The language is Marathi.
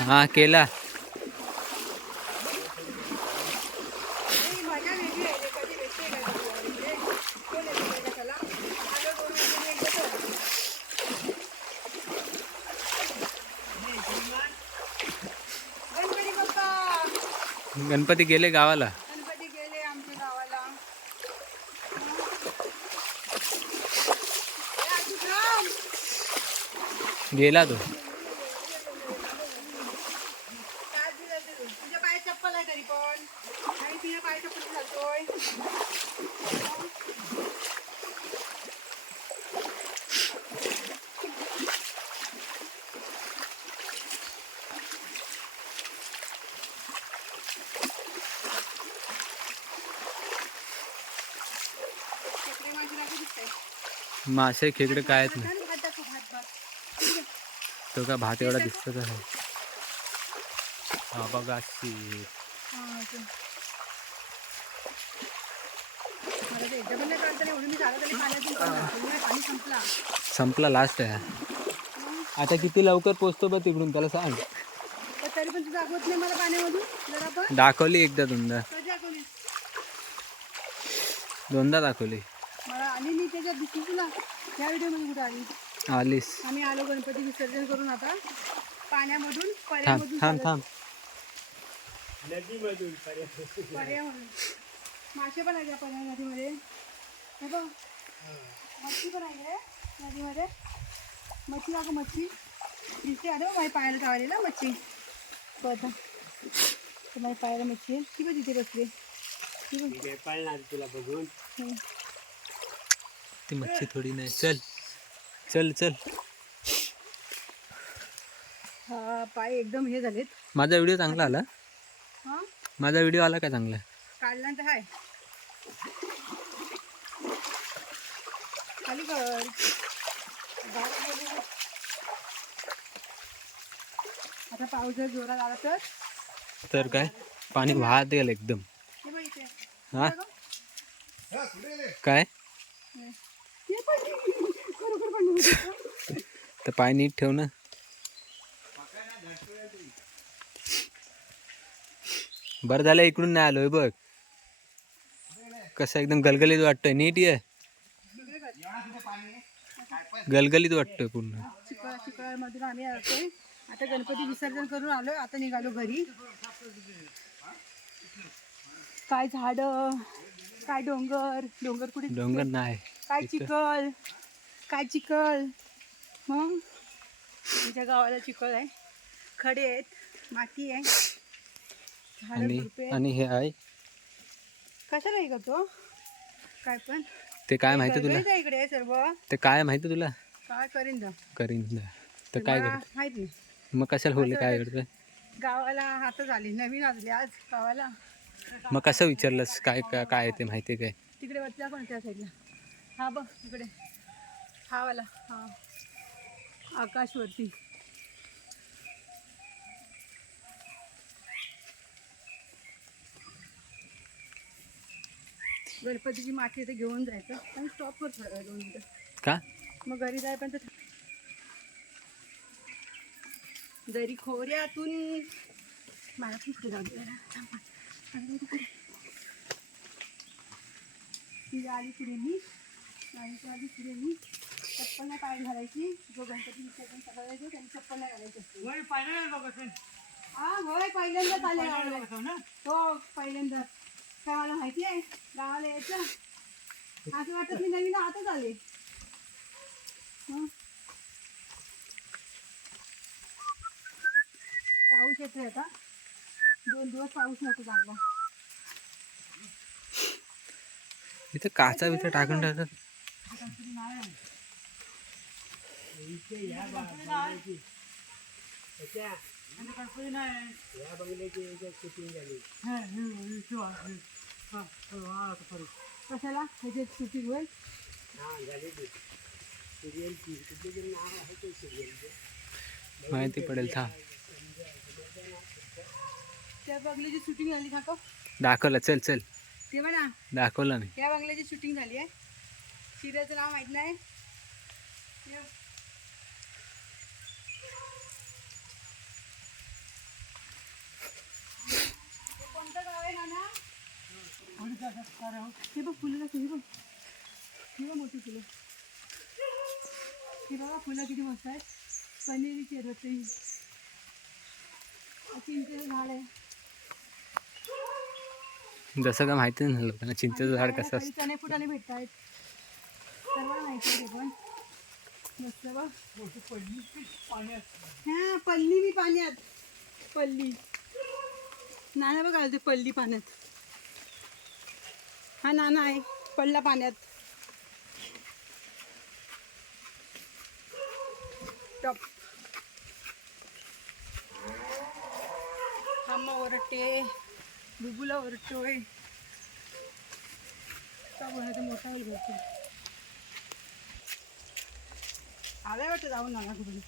हा केला. गणपती गेले गावाला? गणपती गेले आमच्या गावाला गेला तो काय दिलं ते? तुझ्या पायात चप्पल आहे तरी पण आणि तुझ्या पाय चप्पल घालतोय खेकडे माझी राखी दिसतंय. मासे खेकडे काय आहेत नाही। भात दाखव, भात, भात. तो का भात एवढा दिसतच आहे हा? बघा संपला. लास्ट आहे. आता किती लवकर पोचतो बघ तिकडून त्याला सांग. दाखवली एकदा दोनदा. दोनदा दाखवली. आलीस. आम्ही आलो गणपती विसर्जन करून आता. पाण्यामधून थांब पर्यामधून थांब. पर्यामधून मासे पण आहेत या पर्या नदीमध्ये. हे बघ. मच्छी पण आहे नदीमध्ये. मच्छी दाखव मच्छी. दिसते. अरे माझ्या पायाला चावलेला मच्छी. बघ माझ्या पायाला मच्छी आहे. ती बघ तिथे बसली ती तुला बघून. ती मच्छी थोडी नाही. चल. चल चल. हा पाय एकदम हे झालेत. माझा व्हिडिओ चांगला आला. माझा व्हिडिओ आला का चांगला? हाय. खाली कर. आता पाऊस जर जोरात आला तर? तर काय? पाणी वाहत गेलं एकदम. हे हा? काय. तर पाय नीट ठेव ना. बरं झालं इकडून नाही आलोय बघ. कसं एकदम गलगलीत वाटतंय. नीट ये. गलगलीत वाटतोय पूर्ण. आम्ही आता गणपती विसर्जन करून आलोय. आता निघालो घरी. काय झाड? काय डोंगर? डोंगर कुठे? डोंगर नाही. काय चिखल काय चिखल मग? आमच्या गावाला चिखल आहे. खडे आहेत. माती आहे. आणि हे आहे. कशाला हे करतो? काय पण. ते काय माहिती तुला? गरगरीत आहे इकडे सर्व? ते काय माहिती तुला? काय करीन दा करीन तर काय मला करत माहीत मग कशाला बोलले काय करतोय? गावाला हातच आली नवीन आजली आज गावाला. मग कसं विचारलंस? काय काय काय आहे ते माहिती आहे काय? तिकडे वरती दाखव ना त्या साईडला हा बघ तिकडे हा वाला. हा. आकाशवरती. गणपतीची माती इथे घेऊन जायचं. आणि स्टॉप कर थोडा वेळ दोन मिनिटं का? मग घरी जायपर्यंत दरी खोऱ्यातून मला पण पुढे जाऊ जरा. ती आली पुढे मी. आणि आली पुढे मी. चप्पल नाही पाय घालायची. जो गणपती विसर्जन सकाळी येतो त्यांनी चप्पल नाही घालायची. असते हा होय पहिल्यांदाच आले हो पहिल्यांदाच. काय मला माहिती आहे? गावाला यायचं. असं वाटत मी नवीन आताच आले. पाऊस येतोय आता. दोन दिवस पाऊस नको चांगला. इथं काचा बिचा टाकून कशाला? ह्याचे शूटिंग होईल? माहिती पडेल था त्या बंगल्याची शूटिंग झाली का दाखवलं चल चल. तेव्हा ना दाखवलं नाही. त्या बंगल्याची शूटिंग झाली आहे. सिरियलचं नाव माहीत नाही हे हे बघ फुलं हे बघ हे बघ मोठी फुलं हे बघा फुलं किती मस्त आहेत पनीरीची आहेत वाटतं चिंचेचं झाड आहे जसं का माहिती नाही लोकांना चिंचेचं झाड कसं काही चणे फुटाने भेटत आहेत सर्वांना माहिती आहे ते पण. मस्त बघ. हा पल्ली मी पाण्यात. पल्ली. नाही बघा ते पल्ली पाण्यात. हा नाना आहे पडला पाण्यात. टप. आम्हा ओरडते. बुबूला ओरडतोय. मोठा होईल भरपूर. आलाय वाटतं जाऊन नाना कुठून